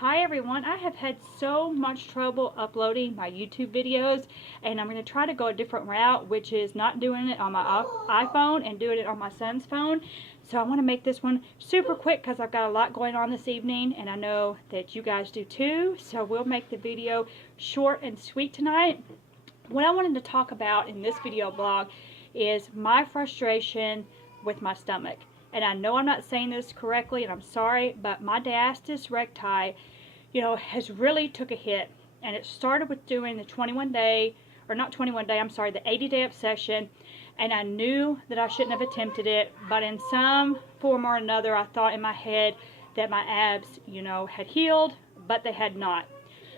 Hi everyone, I have had so much trouble uploading my YouTube videos, and I'm going to try to go a different route, which is not doing it on my iPhone and doing it on my son's phone. So I want to make this one super quick because I've got a lot going on this evening, and I know that you guys do too. So we'll make the video short and sweet tonight. What I wanted to talk about in this video blog is my frustration with my stomach. And I know I'm not saying this correctly, and I'm sorry, but my diastasis recti, has really took a hit. And it started with doing the 21-day, or not 21-day, I'm sorry, the 80-day obsession. And I knew that I shouldn't have attempted it, but in some form or another, I thought in my head that my abs, had healed, but they had not.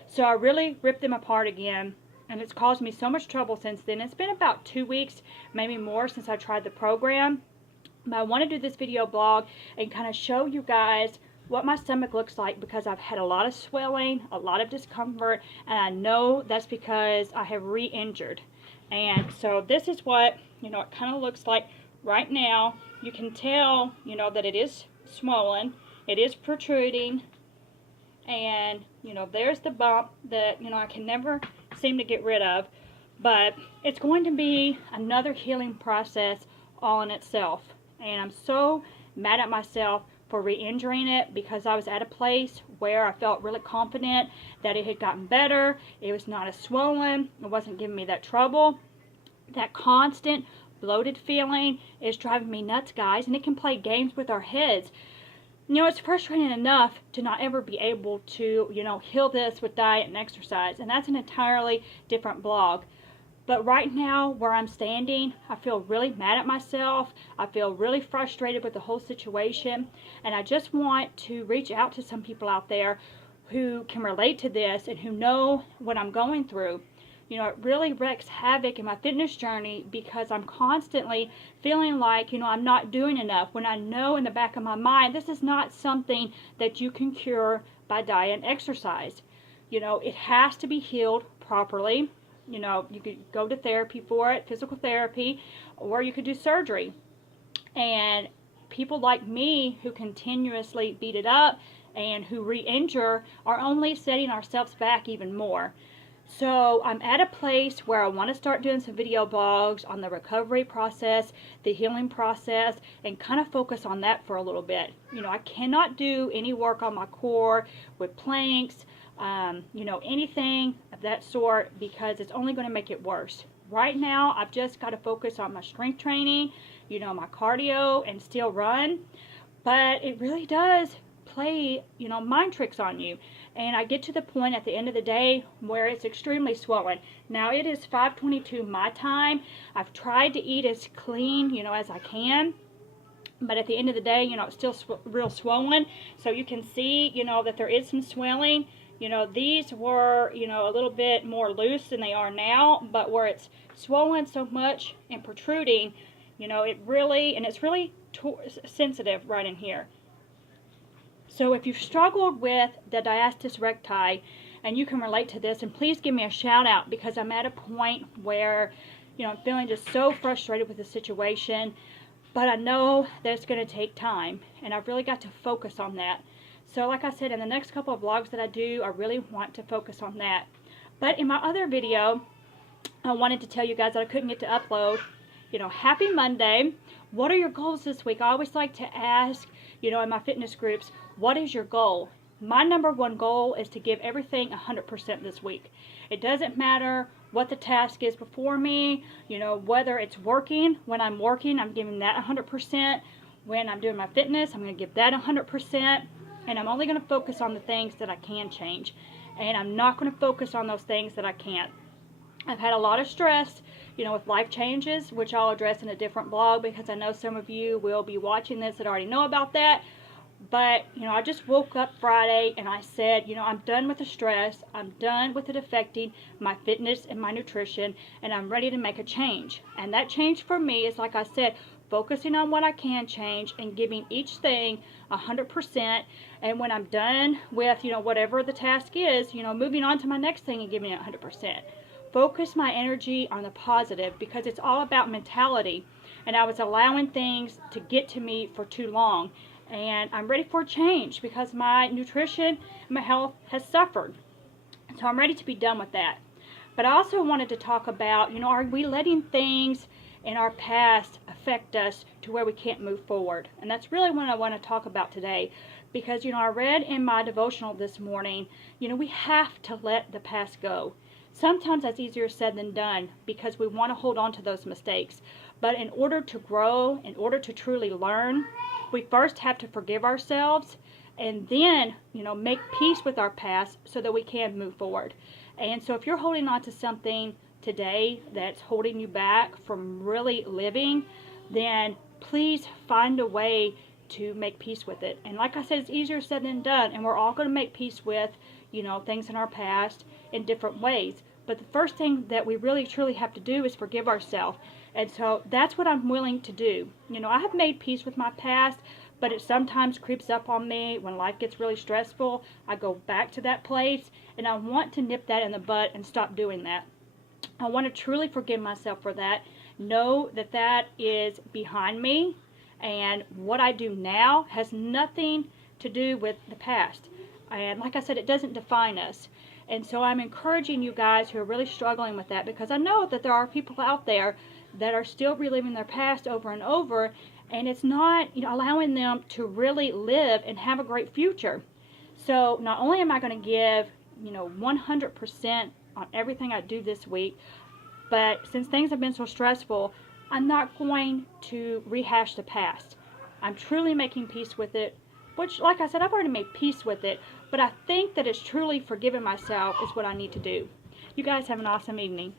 So I really ripped them apart again. And it's caused me so much trouble since then. It's been about 2 weeks, maybe more, since I tried the program. But I want to do this video blog and kind of show you guys what my stomach looks like, because I've had a lot of swelling, a lot of discomfort, and I know that's because I have re-injured. And so this is what, it kind of looks like right now. You can tell, that it is swollen, it is protruding, and, there's the bump that, I can never seem to get rid of. But it's going to be another healing process all in itself. And I'm so mad at myself for re-injuring it, because I was at a place where I felt really confident that it had gotten better. It was not as swollen. It wasn't giving me that trouble. That constant bloated feeling is driving me nuts, guys, and it can play games with our heads. It's frustrating enough to not ever be able to, heal this with diet and exercise, and that's an entirely different blog. But right now, where I'm standing, I feel really mad at myself. I feel really frustrated with the whole situation. And I just want to reach out to some people out there who can relate to this and who know what I'm going through. It really wreaks havoc in my fitness journey, because I'm constantly feeling like, I'm not doing enough, when I know in the back of my mind this is not something that you can cure by diet and exercise. It has to be healed properly. You could go to therapy for it, physical therapy, or you could do surgery. And people like me who continuously beat it up and who re-injure are only setting ourselves back even more. So I'm at a place where I want to start doing some video blogs on the recovery process, the healing process, and kind of focus on that for a little bit. I cannot do any work on my core with planks, anything of that sort, because it's only going to make it worse. Right now, I've just got to focus on my strength training, my cardio, and still run. But it really does play, mind tricks on you. And I get to the point at the end of the day where it's extremely swollen. Now, it is 5:22 my time. I've tried to eat as clean, as I can. But at the end of the day, it's still real swollen. So you can see, that there is some swelling. These were, a little bit more loose than they are now, but where it's swollen so much and protruding, it's really sensitive right in here. So if you've struggled with the diastasis recti and you can relate to this, and please give me a shout out, because I'm at a point where, I'm feeling just so frustrated with the situation, but I know that it's going to take time, and I've really got to focus on that. So like I said, in the next couple of vlogs that I do, I really want to focus on that. But in my other video, I wanted to tell you guys that I couldn't get to upload. Happy Monday. What are your goals this week? I always like to ask, in my fitness groups, what is your goal? My number one goal is to give everything 100% this week. It doesn't matter what the task is before me, whether it's working. When I'm working, I'm giving that 100%. When I'm doing my fitness, I'm going to give that 100%. And I'm only going to focus on the things that I can change. And I'm not going to focus on those things that I can't. I've had a lot of stress, with life changes, which I'll address in a different blog, because I know some of you will be watching this that already know about that. But, I just woke up Friday and I said, I'm done with the stress. I'm done with it affecting my fitness and my nutrition, and I'm ready to make a change. And that change for me is, like I said, focusing on what I can change and giving each thing 100%. And when I'm done with, whatever the task is, moving on to my next thing and giving it 100%. Focus my energy on the positive, because it's all about mentality. And I was allowing things to get to me for too long. And I'm ready for change because my nutrition, my health has suffered. So I'm ready to be done with that. But I also wanted to talk about, are we letting things in our past affect us to where we can't move forward? And that's really what I want to talk about today. Because, I read in my devotional this morning, we have to let the past go. Sometimes that's easier said than done because we want to hold on to those mistakes. But in order to grow, in order to truly learn, we first have to forgive ourselves and then, make peace with our past so that we can move forward. And so if you're holding on to something today that's holding you back from really living, then please find a way to make peace with it. And like I said, it's easier said than done, and we're all going to make peace with, things in our past in different ways. But the first thing that we really truly have to do is forgive ourselves. And so that's what I'm willing to do. I have made peace with my past, but it sometimes creeps up on me when life gets really stressful. I go back to that place, and I want to nip that in the bud and stop doing that. I want to truly forgive myself for that. Know that that is behind me, and what I do now has nothing to do with the past. And like I said, it doesn't define us. And so I'm encouraging you guys who are really struggling with that, because I know that there are people out there that are still reliving their past over and over, and it's not allowing them to really live and have a great future. So not only am I going to give 100% on everything I do this week, but since things have been so stressful, I'm not going to rehash the past. I'm truly making peace with it, which, like I said, I've already made peace with it, but I think that it's truly forgiving myself is what I need to do. You guys have an awesome evening.